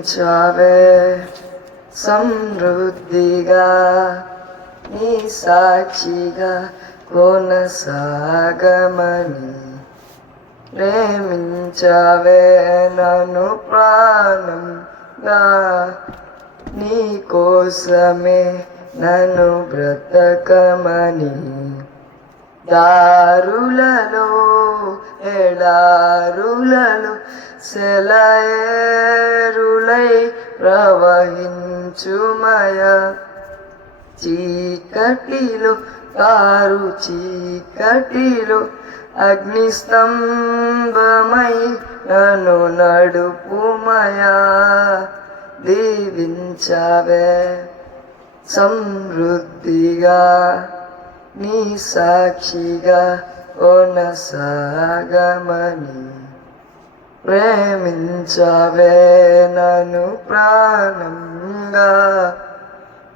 ప్రేమించావే సమృద్ధిగా నీ సాక్షిగా కొనసాగమని ప్రేమించావే నన్ను ప్రాణంగా నీ కోసమే నన్ను బ్రతకమని దారులలో ఎడారులలో సెలయేరులై ప్రవహించుమయ చీకటిలో కారు చీకటిలో అగ్నిస్తంభమై నన్ను నడుపుమయా దీవించావే సమృద్ధిగా నీ సాక్షిగా కొనసాగమని ప్రేమించావే నన్ను ప్రాణంగా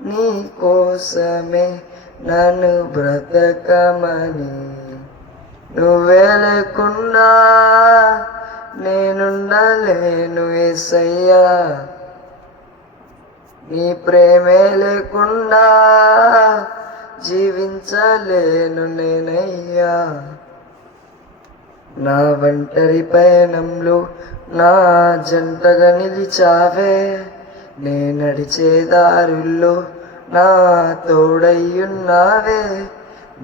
నీ కోసమే నన్ను బ్రతకమని నువ్వే లేకుండా నేనుండలేను యేసయ్యా నీ ప్రేమే లేకుండా జీవించలేను నేనయ్యా నా ఒంటరి పయనంలో నా జంటగా నిలిచావే నే నడిచే దారుల్లో నా తోడయ్యున్నావే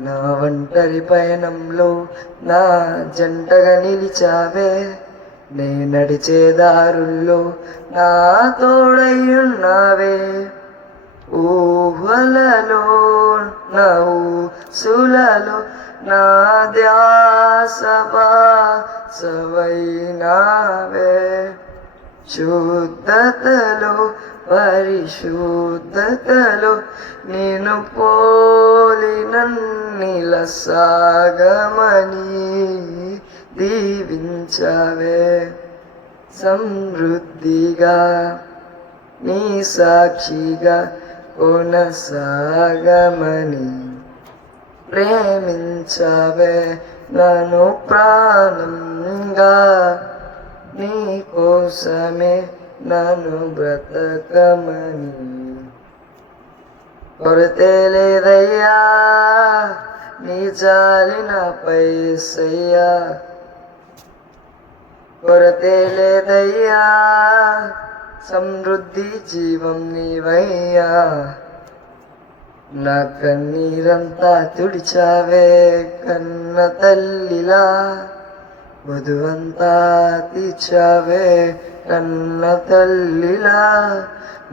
నా ఒంటరి పయనంలో నా జంటగా నిలిచావే నే నడిచే దారుల్లో నా తోడయ్యున్నావే ఊహలలో నా ఊసులలో నా ధ్యాసవైనావే శుద్ధతలో పరిశుద్ధతలో నేను పోలినన్నిల సాగమని దీవించావే సమృద్ధిగా నీ సాక్షిగా కొనసాగమని ప్రేమించావే నన్ను ప్రాణంగా నీ కోసమే నన్ను బ్రతకమని కొరతే లేదయ్యా నీ జాలి నాపై యేసయ్యా కొరతే లేదయ్యా సమృద్ధి జీవం నీవయ్యా నా కన్నీరంతా తుడిచావే కన్న తల్లిలా వధువంతా తీర్చావే కన్న తల్లిలా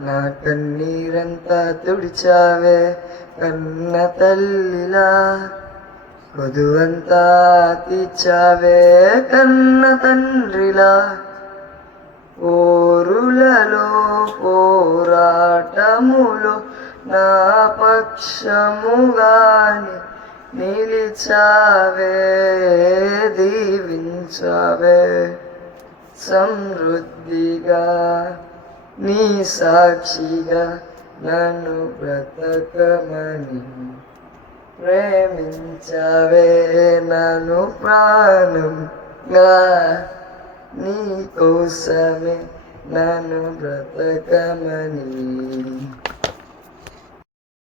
నా కన్నీరంతా తుడిచావే కన్న తల్లిలా వధువంతా తీర్చావే కన్న తండ్రిలా ఓరులలో పోరాటములో నా పక్షముగాని నిలిచావే దీవించావే సమృద్ధిగా నీ సాక్షిగా నన్ను బ్రతకమని ప్రేమించావే నన్ను ప్రాణంగా నీ కోసమే నన్ను బ్రతకమని